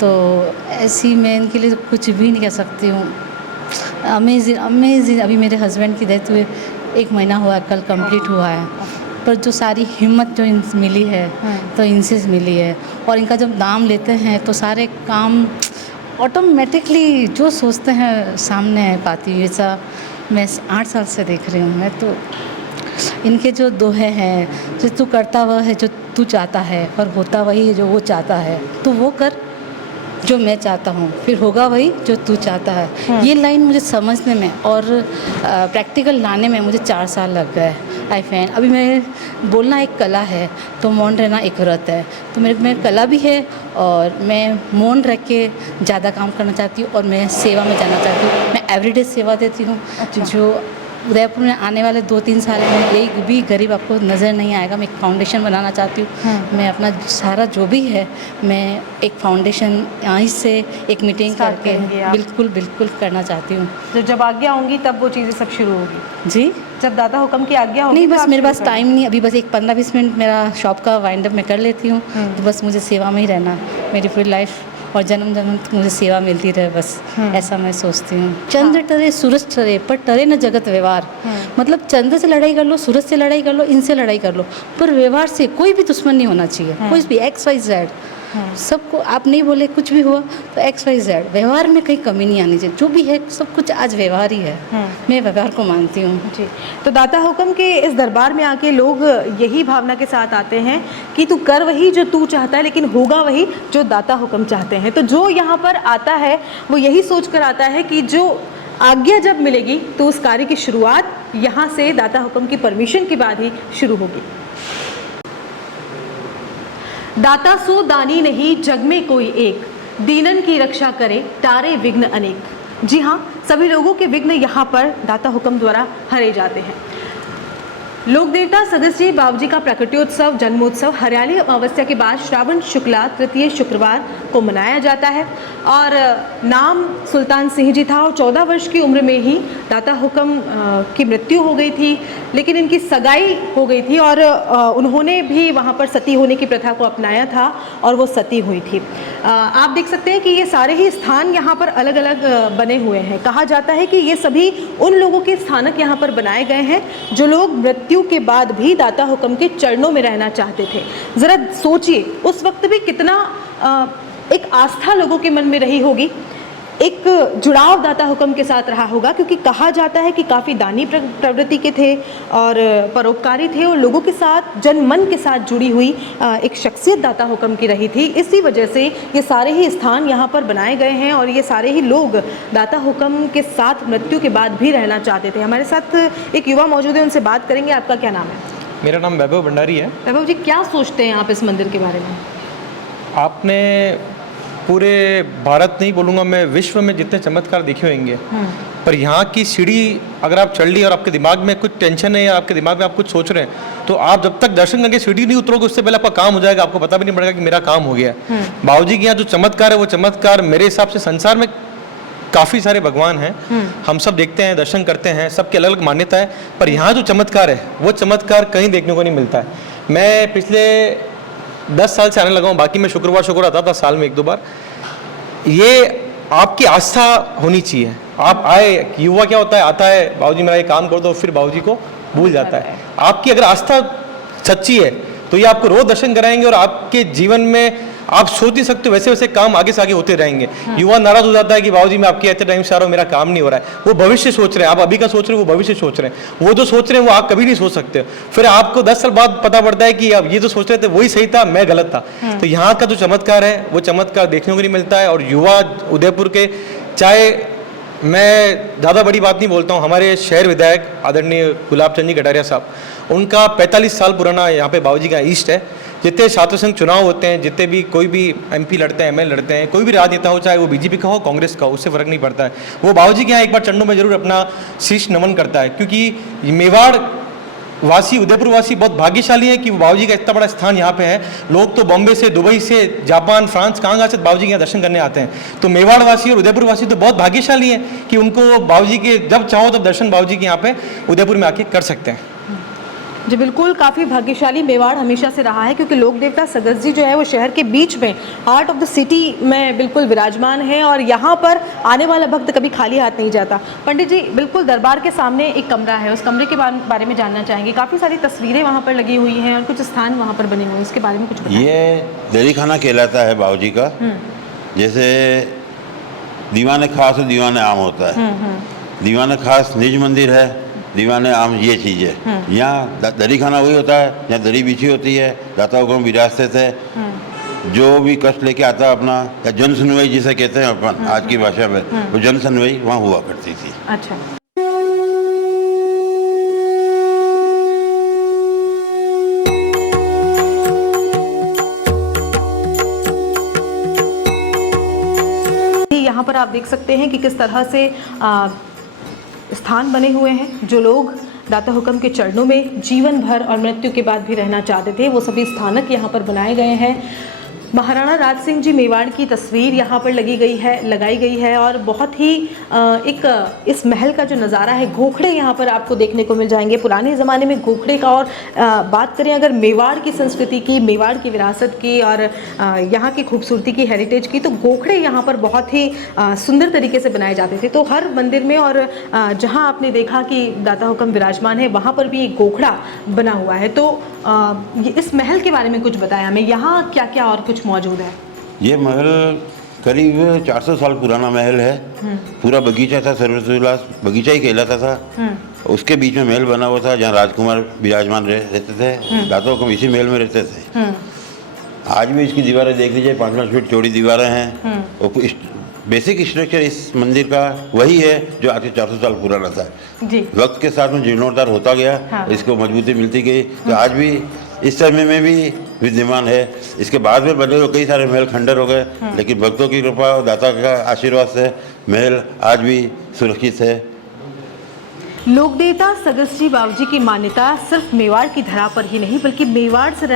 तो ऐसी मैं इनके लिए कुछ भी नहीं कह सकती हूँ। Amazing amazing. अभी मेरे हस्बैंड की डेथ हुए 1 महीना हुआ, कल कंप्लीट हुआ है, पर जो सारी हिम्मत जो इन मिली है तो इनसे मिली है। और इनका जब नाम लेते हैं तो सारे काम ऑटोमेटिकली जो सोचते हैं सामने पाती हूँ। ऐसा मैं 8 साल से देख रही हूँ। मैं तो इनके जो दोहे हैं, जो तू करता वह है जो तू चाहता है, और होता वही है जो वो चाहता है, तो वो कर जो मैं चाहता हूँ, फिर होगा वही जो तू चाहता है। ये लाइन मुझे समझने में और प्रैक्टिकल लाने में मुझे 4 साल लग गए। आई फैन अभी मैं बोलना एक कला है तो मौन रहना एक व्रत है। तो मेरे में कला भी है और मैं मौन रह के ज़्यादा काम करना चाहती हूँ और मैं सेवा में जाना चाहती हूँ। मैं एवरीडे सेवा देती हूँ। जो उदयपुर में आने वाले 2-3 साल में एक भी गरीब आपको नज़र नहीं आएगा। मैं एक फाउंडेशन बनाना चाहती हूँ। मैं अपना सारा जो भी है, मैं एक फाउंडेशन यहाँ से एक मीटिंग करके बिल्कुल करना चाहती हूँ। जब आज्ञा होंगी तब वो चीज़ें सब शुरू होगी? जी, जब दाता हुक्म की आज्ञा होगी। नहीं, बस मेरे पास टाइम नहीं, अभी बस एक 15-20 मिनट मेरा शॉप का वाइंड अप मैं कर लेती हूँ। तो बस मुझे सेवा में ही रहना, मेरी पूरी लाइफ और जन्म जन्म तक मुझे सेवा मिलती रहे, बस ऐसा मैं सोचती हूँ। चंद्र टरे सूरज टरे पर टरे न जगत व्यवहार। मतलब चंद्र से लड़ाई कर लो, सूरज से लड़ाई कर लो, इनसे लड़ाई कर लो, पर व्यवहार से कोई भी दुश्मन नहीं होना चाहिए। कोई भी XYZ सबको, आप नहीं बोले कुछ भी हुआ तो XYZ व्यवहार में कहीं कमी नहीं आनी चाहिए। जो भी है सब कुछ आज व्यवहार ही है। मैं व्यवहार को मानती हूँ। जी। तो दाता हुक्म के इस दरबार में आके लोग यही भावना के साथ आते हैं कि तू कर वही जो तू चाहता है, लेकिन होगा वही जो दाता हुक्म चाहते हैं। तो जो यहाँ पर आता है वो यही सोच कर आता है कि जो आज्ञा जब मिलेगी तो उस कार्य की शुरुआत यहाँ से दाता हुक्म की परमिशन के बाद ही शुरू होगी। दाता सो दानी नहीं जग में कोई एक, दीनन की रक्षा करे टारे विघ्न अनेक। जी हाँ, सभी लोगों के विघ्न यहाँ पर दाता हुक्म द्वारा हरे जाते हैं। लोक देवता सदस्य बाबूजी का प्रकटोत्सव जन्मोत्सव हरियाली अमावस्या के बाद श्रावण शुक्ला तृतीय शुक्रवार को मनाया जाता है। और नाम सुल्तान सिंह जी था और 14 वर्ष की उम्र में ही दाता हुक्म की मृत्यु हो गई थी, लेकिन इनकी सगाई हो गई थी और उन्होंने भी वहाँ पर सती होने की प्रथा को अपनाया था और वो सती हुई थी। आप देख सकते हैं कि ये सारे ही स्थान यहाँ पर अलग अलग बने हुए हैं। कहा जाता है कि ये सभी उन लोगों के स्थानक यहाँ पर बनाए गए हैं जो लोग मृत्यु के बाद भी दाता हुक्म के चरणों में रहना चाहते थे। ज़रा सोचिए उस वक्त भी कितना एक आस्था लोगों के मन में रही होगी, एक जुड़ाव दाता हुक्म के साथ रहा होगा, क्योंकि कहा जाता है कि काफ़ी दानी प्रवृत्ति के थे और परोपकारी थे और लोगों के साथ जन मन के साथ जुड़ी हुई एक शख्सियत दाता हुक्म की रही थी। इसी वजह से ये सारे ही स्थान यहाँ पर बनाए गए हैं और ये सारे ही लोग दाता हुक्म के साथ मृत्यु के बाद भी रहना चाहते थे। हमारे साथ एक युवा मौजूद है, उनसे बात करेंगे। आपका क्या नाम है? मेरा नाम वैभव भंडारी है। वैभव जी, क्या सोचते हैं आप इस मंदिर के बारे में? आपने पूरे भारत नहीं बोलूँगा मैं, विश्व में जितने चमत्कार देखे होंगे, पर यहाँ की सीढ़ी अगर आप चढ़ ली और आपके दिमाग में कुछ टेंशन है या आपके दिमाग में आप कुछ सोच रहे हैं, तो आप जब तक दर्शन करके सीढ़ी नहीं उतरोगे उससे पहले आपका काम हो जाएगा, आपको पता भी नहीं पड़ेगा कि मेरा काम हो गया। बाबूजी के यहाँ जो चमत्कार है वो चमत्कार मेरे हिसाब से संसार में काफ़ी सारे भगवान हैं, हम सब देखते हैं, दर्शन करते हैं, सबकी अलग अलग मान्यता है, पर यहाँ जो चमत्कार है वो चमत्कार कहीं देखने को नहीं मिलता है। मैं पिछले 10 साल से आने लगा हूँ, बाकी मैं शुक्रवार आता था साल में 1-2 बार। ये आपकी आस्था होनी चाहिए। आप आए, युवा क्या होता है, आता है बाबूजी मेरा ये काम कर दो, फिर बाबूजी को भूल जाता है। आपकी अगर आस्था सच्ची है तो ये आपको रोज दर्शन कराएंगे और आपके जीवन में आप सोच नहीं सकते वैसे वैसे काम आगे से आगे होते रहेंगे। युवा नाराज हो जाता है कि बाबूजी मैं आपके इतने टाइम से आ रहा हूँ, मेरा काम नहीं हो रहा है। वो भविष्य सोच रहे हैं, आप अभी का सोच रहे हो, वो भविष्य सोच रहे हैं। वो जो सोच रहे हैं वो आप कभी नहीं सोच सकते। फिर आपको 10 साल बाद पता पड़ता है कि अब ये जो सोच रहे थे वही सही था, मैं गलत था। तो यहाँ का जो चमत्कार है वो चमत्कार देखने को नहीं मिलता है। और युवा उदयपुर के, चाहे मैं ज़्यादा बड़ी बात नहीं बोलता हूँ, हमारे शहर विधायक आदरणीय गुलाब चंद जी कटारिया साहब, उनका 45 साल पुराना यहाँ पे बाबूजी का ईस्ट है। जितने छात्र संघ चुनाव होते हैं, जितने भी कोई भी MP लड़ते हैं, ML लड़ते हैं, कोई भी राजनेता हो, चाहे वो BJP का हो, कांग्रेस का हो, उससे फर्क नहीं पड़ता है, वो बाबूजी के यहाँ एक बार चरणों में जरूर अपना शीश नमन करता है। क्योंकि मेवाड़ वासी, उदयपुर वासी बहुत भाग्यशाली है कि बाबूजी का इतना बड़ा स्थान यहाँ पे है। लोग तो बॉम्बे से, दुबई से, जापान, फ्रांस, कहाँ से बाबूजी के यहाँ दर्शन करने आते हैं। तो मेवाड़ वासी और उदयपुर वासी तो बहुत भाग्यशाली हैं कि उनको बाबूजी के जब चाहो तब दर्शन बाबूजी के यहाँ पे उदयपुर में आके कर सकते हैं। जी बिल्कुल, काफ़ी भाग्यशाली मेवाड़ हमेशा से रहा है, क्योंकि लोक देवता सगस जी जो है वो शहर के बीच में, हार्ट ऑफ द सिटी में बिल्कुल विराजमान है। और यहाँ पर आने वाला भक्त कभी खाली हाथ नहीं जाता। पंडित जी, बिल्कुल दरबार के सामने एक कमरा है, उस कमरे के बारे में जानना चाहेंगे। काफ़ी सारी तस्वीरें वहाँ पर लगी हुई हैं और कुछ स्थान वहाँ पर बने हुए हैं, इसके बारे में कुछ बताएं। ये दरी खाना कहलाता है बाबूजी का। जैसे दीवाने खास और दीवाने आम होता है। दीवाने खास निज मंदिर है, दीवाने आम ये चीज़ है। यहाँ दरी खाना वही होता है, यहाँ दरी बिछी होती है, दाता हुक्म विरासते थे। जो भी कष्ट लेके आता है अपना, या जन सुनवाई जिसे कहते हैं अपन आज की भाषा में, वो जन सुनवाई वहाँ हुआ करती थी। अच्छा, यहाँ पर आप देख सकते हैं कि किस तरह से स्थान बने हुए हैं। जो लोग दाता हुक्म के चरणों में जीवन भर और मृत्यु के बाद भी रहना चाहते थे, वो सभी स्थानक यहाँ पर बनाए गए हैं। महाराणा राज सिंह जी मेवाड़ की तस्वीर यहाँ पर लगाई गई है और बहुत ही इस महल का जो नज़ारा है, घोखड़े यहाँ पर आपको देखने को मिल जाएंगे। पुराने ज़माने में घोखड़े का, और बात करें अगर मेवाड़ की संस्कृति की, मेवाड़ की विरासत की और यहाँ की खूबसूरती की, हेरिटेज की, तो घोखड़े यहाँ पर बहुत ही सुंदर तरीके से बनाए जाते थे। तो हर मंदिर में और जहाँ आपने देखा कि दाता हुक्म विराजमान है, वहाँ पर भी एक घोखड़ा बना हुआ है। तो इस महल के बारे में कुछ बताया हमें, यहाँ क्या क्या और कुछ मौजूद है। ये महल करीब 400 साल पुराना महल है। पूरा बगीचा था, सर्वसुविलास बगीचा ही कहलाता था। उसके बीच में महल बना हुआ था जहाँ राजकुमार विराजमान रहते थे। दाता हुक्म इसी महल में रहते थे। आज भी इसकी दीवारें देख लीजिए, 5-5 फीट चौड़ी दीवारें हैं। और बेसिक स्ट्रक्चर इस मंदिर का वही है जो आज से 400 साल पुराना था जी। वक्त के साथ में जीर्णोद्धार होता गया। हाँ। इसको मजबूती मिलती गई, तो आज भी इस समय में भी विद्यमान है। इसके बाद में बने हुए कई सारे महल खंडर हो गए, लेकिन भक्तों की कृपा और दाता का आशीर्वाद से महल आज भी सुरक्षित है। लोकदेवता सगस जी बाबूजी की मान्यता सिर्फ मेवाड़ की धरा पर ही नहीं, बल्कि मेवाड़ से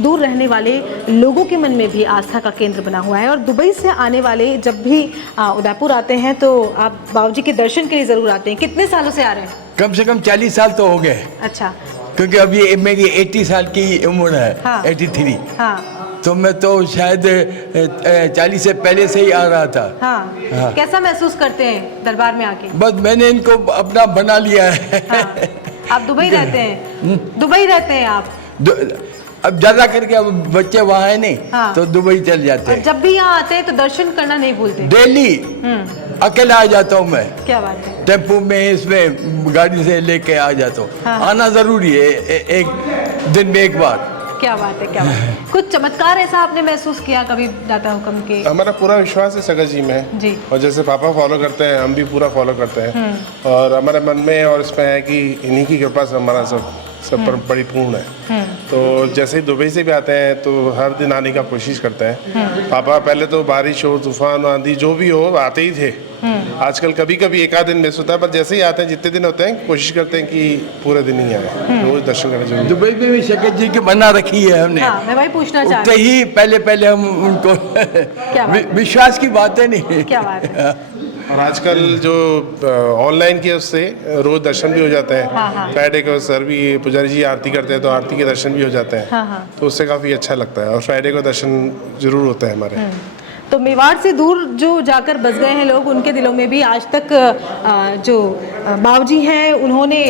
दूर रहने वाले लोगों के मन में भी आस्था का केंद्र बना हुआ है। और दुबई से आने वाले जब भी उदयपुर आते हैं तो आप बाबूजी के दर्शन के लिए ज़रूर आते हैं। कितने सालों से आ रहे हैं? कम से कम 40 साल तो हो गए। अच्छा, क्योंकि अभी मेरी 80 साल की उम्र है। हाँ। 83। हाँ। तो मैं तो शायद 40 से पहले से ही आ रहा था। हाँ। हाँ। कैसा महसूस करते हैं दरबार में आके? बस मैंने इनको अपना बना लिया है। हाँ। आप दुबई रहते हैं? दुबई रहते हैं आप? अब ज्यादा करके अब बच्चे वहाँ है नहीं। हाँ। तो दुबई चल जाते हैं। जब भी यहाँ आते हैं तो दर्शन करना नहीं भूलते? डेली अकेला आ जाता हूँ मैं। क्या बात है। टेम्पो में, इसमें गाड़ी से लेके आ जाता हूँ। हाँ। आना जरूरी है, एक दिन में एक बार। क्या बात है, क्या बात है। कुछ चमत्कार ऐसा आपने महसूस किया कभी दाता हुक्म के? हमारा पूरा विश्वास है सगस जी में जी। और जैसे पापा फॉलो करते हैं, हम भी पूरा फॉलो करते हैं। और हमारे मन में और इसमें है कि इन्हीं की कृपा से हमारा सब पर परिपूर्ण है। तो जैसे ही दुबई से भी आते हैं तो हर दिन आने का कोशिश करते हैं। पापा पहले तो बारिश हो, तूफान, आंधी जो भी हो आते ही थे। आजकल कभी कभी एक आध दिन मिस होता है, पर जैसे ही आते हैं, जितने दिन होते हैं, कोशिश करते हैं कि पूरे दिन ही आए, रोज दर्शन करने जरूर। दुबई में भी शकत जी की बना रखी है हमने। हाँ, मैं वही पूछना चाह रही ही पहले हम उनको विश्वास की बात है नहीं। क्या बात है। और आजकल जो ऑनलाइन के उससे रोज दर्शन भी हो जाते हैं। हाँ। फ्राइडे को सर भी पुजारी जी आरती करते हैं तो आरती के दर्शन भी हो जाते हैं। हाँ। तो उससे काफ़ी अच्छा लगता है और फ्राइडे को दर्शन जरूर होता है हमारे। तो मेवाड़ से दूर जो जाकर बस गए हैं लोग, उनके दिलों में भी आज तक जो बाबूजी हैं उन्होंने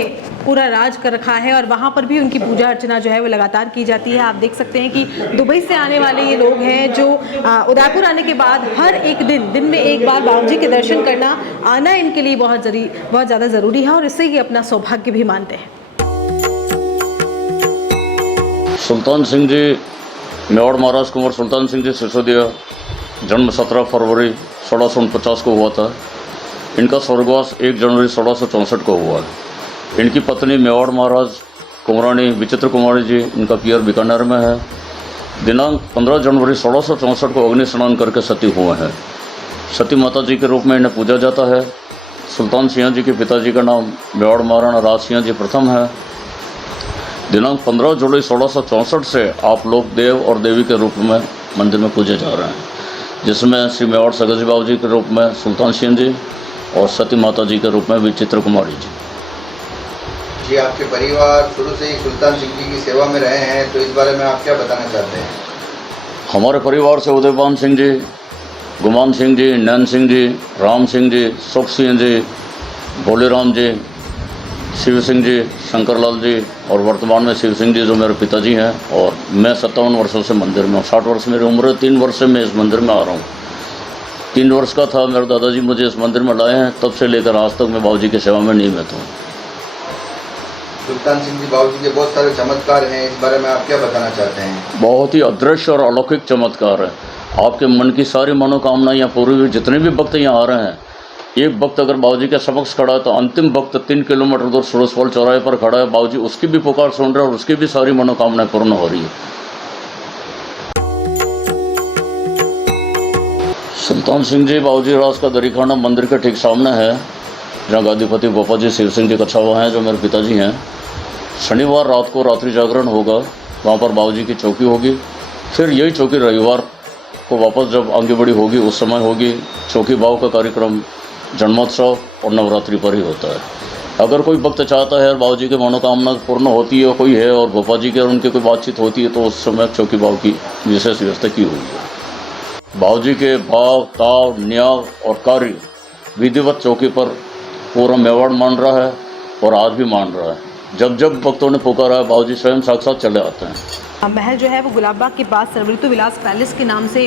पूरा राज कर रखा है और वहाँ पर भी उनकी पूजा अर्चना जो है वो लगातार की जाती है। आप देख सकते हैं कि दुबई से आने वाले ये लोग हैं जो उदयपुर आने के बाद हर एक दिन में एक बार बाबूजी के दर्शन करना आना इनके लिए बहुत ज़्यादा ज़रूरी है और इससे ही अपना सौभाग्य भी मानते हैं। सुल्तान सिंह जी, मेवाड़ महाराज कुंवर सुल्तान सिंह जी सिसोदिया, जन्म 17 फरवरी 1649 को हुआ था। इनका स्वर्गवास 1 जनवरी 1664 को हुआ है। इनकी पत्नी मेवाड़ महाराज कुंवरानी विचित्र कुमारी जी, इनका पियर बीकानेर में है। दिनांक 15 जनवरी 1664 को अग्नि स्नान करके सती हुए हैं। सती माता जी के रूप में इन्हें पूजा जाता है। सुल्तान सिंह जी के पिताजी का नाम मेवाड़ महाराणा राज सिंह जी प्रथम है। दिनांक 15 जुलाई 1664 से आप लोग देव और देवी के रूप में मंदिर में पूजे जा रहे हैं, जिसमें श्री मेवाड़ सगजी बाबू जी के रूप में सुल्तान सिंह जी और सती माता जी के रूप में विचित्र कुमारी जी। जी, आपके परिवार शुरू से ही सुल्तान सिंह जी की सेवा में रहे हैं, तो इस बारे में आप क्या बताना चाहते हैं? हमारे परिवार से उदयपान सिंह जी, गुमान सिंह जी, नैन सिंह जी, राम सिंह जी, सुख सिंह जी, भोलेराम जी, शिव सिंह जी, शंकरलाल जी और वर्तमान में शिव सिंह जी जो मेरे पिताजी हैं। और मैं 57 वर्षों से मंदिर में हूँ। 60 वर्ष मेरी उम्र है। 3 वर्ष से मैं इस मंदिर में आ रहा हूँ। 3 वर्ष का था मेरे दादाजी मुझे इस मंदिर में लाए हैं, तब से लेकर आज तक मैं बाबूजी की सेवा में नियमित हूँ। सुल्तान सिंह जी बाबूजी के बहुत सारे चमत्कार हैं, इस बारे में आप क्या बताना चाहते हैं? बहुत ही अदृश्य और अलौकिक चमत्कार है। आपके मन की सारी मनोकामनाएं यहाँ पूरी हुई। जितने भी भक्त यहाँ आ रहे हैं, एक भक्त अगर बाबूजी के समक्ष खड़ा है तो अंतिम भक्त 3 किलोमीटर दूर सूरजफल चौराहे पर खड़ा है। बाबूजी उसकी भी पुकार सुन रहे हैं और उसकी भी सारी मनोकामनाएं पूर्ण हो रही है। सुल्तान सिंह जी बाबूजी राज का दरीखाना मंदिर के ठीक सामने है, जहाँ गादीपति गोपाल जी शिव सिंह जी कच्छा हुआ हैं जो मेरे पिताजी हैं। शनिवार रात को रात्रि जागरण होगा, वहाँ पर बाबूजी की चौकी होगी। फिर यही चौकी रविवार को वापस जब आगे बढ़ी होगी उस समय होगी। चौकी भाव का कार्यक्रम जन्मोत्सव और नवरात्रि पर ही होता है। अगर कोई भक्त चाहता है और बाबूजी की मनोकामना पूर्ण होती है कोई है और गोपाल जी के और उनकी कोई बातचीत होती है तो उस समय चौकी भाव की विशेष व्यवस्था की हुई है। बाबूजी के भाव, ताव, न्याव और कार्य विधिवत चौकी पर पूरा मेवाड़ मान रहा है और आज भी मान रहा है। जब जब भक्तों ने पुकारा है बाबूजी स्वयं साक्षात चले आते हैं। महल जो है वो गुलाब बाग के पास सर्वऋतु विलास पैलेस के नाम से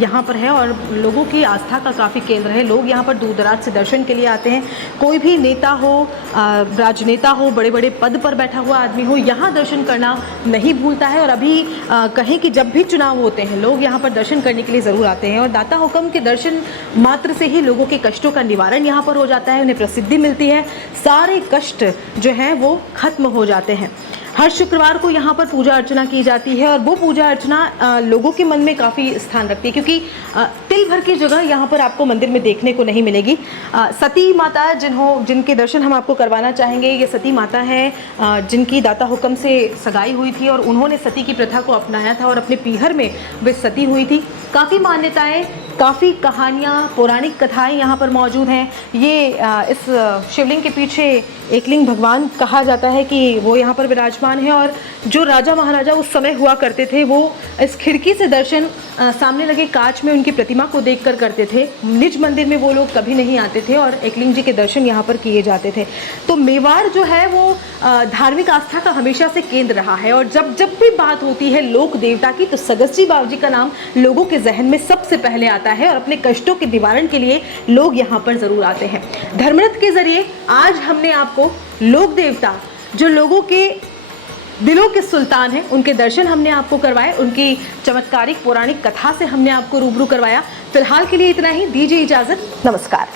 यहाँ पर है और लोगों की आस्था का काफ़ी केंद्र है। लोग यहाँ पर दूर दराज से दर्शन के लिए आते हैं। कोई भी नेता हो, राजनेता हो, बड़े बड़े पद पर बैठा हुआ आदमी हो, यहाँ दर्शन करना नहीं भूलता है। और अभी कहें कि जब भी चुनाव होते हैं लोग यहाँ पर दर्शन करने के लिए ज़रूर आते हैं और दाता हुक्म के दर्शन मात्र से ही लोगों के कष्टों का निवारण यहाँ पर हो जाता है, उन्हें प्रसिद्धि मिलती है, सारे कष्ट जो हैं वो खत्म हो जाते हैं। हर शुक्रवार को यहाँ पर पूजा अर्चना की जाती है और वो पूजा अर्चना लोगों के मन में काफ़ी स्थान रखती है, क्योंकि तिल भर की जगह यहाँ पर आपको मंदिर में देखने को नहीं मिलेगी। सती माता जिनके दर्शन हम आपको करवाना चाहेंगे, ये सती माता है जिनकी दाता हुक्म से सगाई हुई थी और उन्होंने सती की प्रथा को अपनाया था और अपने पीहर में वे सती हुई थी। काफ़ी मान्यताएँ, काफ़ी कहानियाँ, पौराणिक कथाएँ यहाँ पर मौजूद हैं। ये इस शिवलिंग के पीछे एकलिंग भगवान कहा जाता है कि वो यहाँ पर विराजमान है और जो राजा महाराजा उस समय हुआ करते थे वो इस खिड़की से दर्शन सामने लगे कांच में उनकी प्रतिमा को देखकर करते थे। निज मंदिर में वो लोग कभी नहीं आते थे और एकलिंग जी के दर्शन यहाँ पर किए जाते थे। तो मेवाड़ जो है वो धार्मिक आस्था का हमेशा से केंद्र रहा है और जब जब भी बात होती है लोक देवता की तो सगस्ती बाबू जी का नाम लोगों के जहन में सबसे पहले आता है और अपने कष्टों के निवारण के लिए लोग यहाँ पर ज़रूर आते हैं। धर्मरथ के जरिए आज हमने आपको लोक देवता जो लोगों के दिलों के सुल्तान हैं उनके दर्शन हमने आपको करवाए, उनकी चमत्कारिक पौराणिक कथा से हमने आपको रूबरू करवाया। फिलहाल के लिए इतना ही, दीजिए इजाज़त, नमस्कार।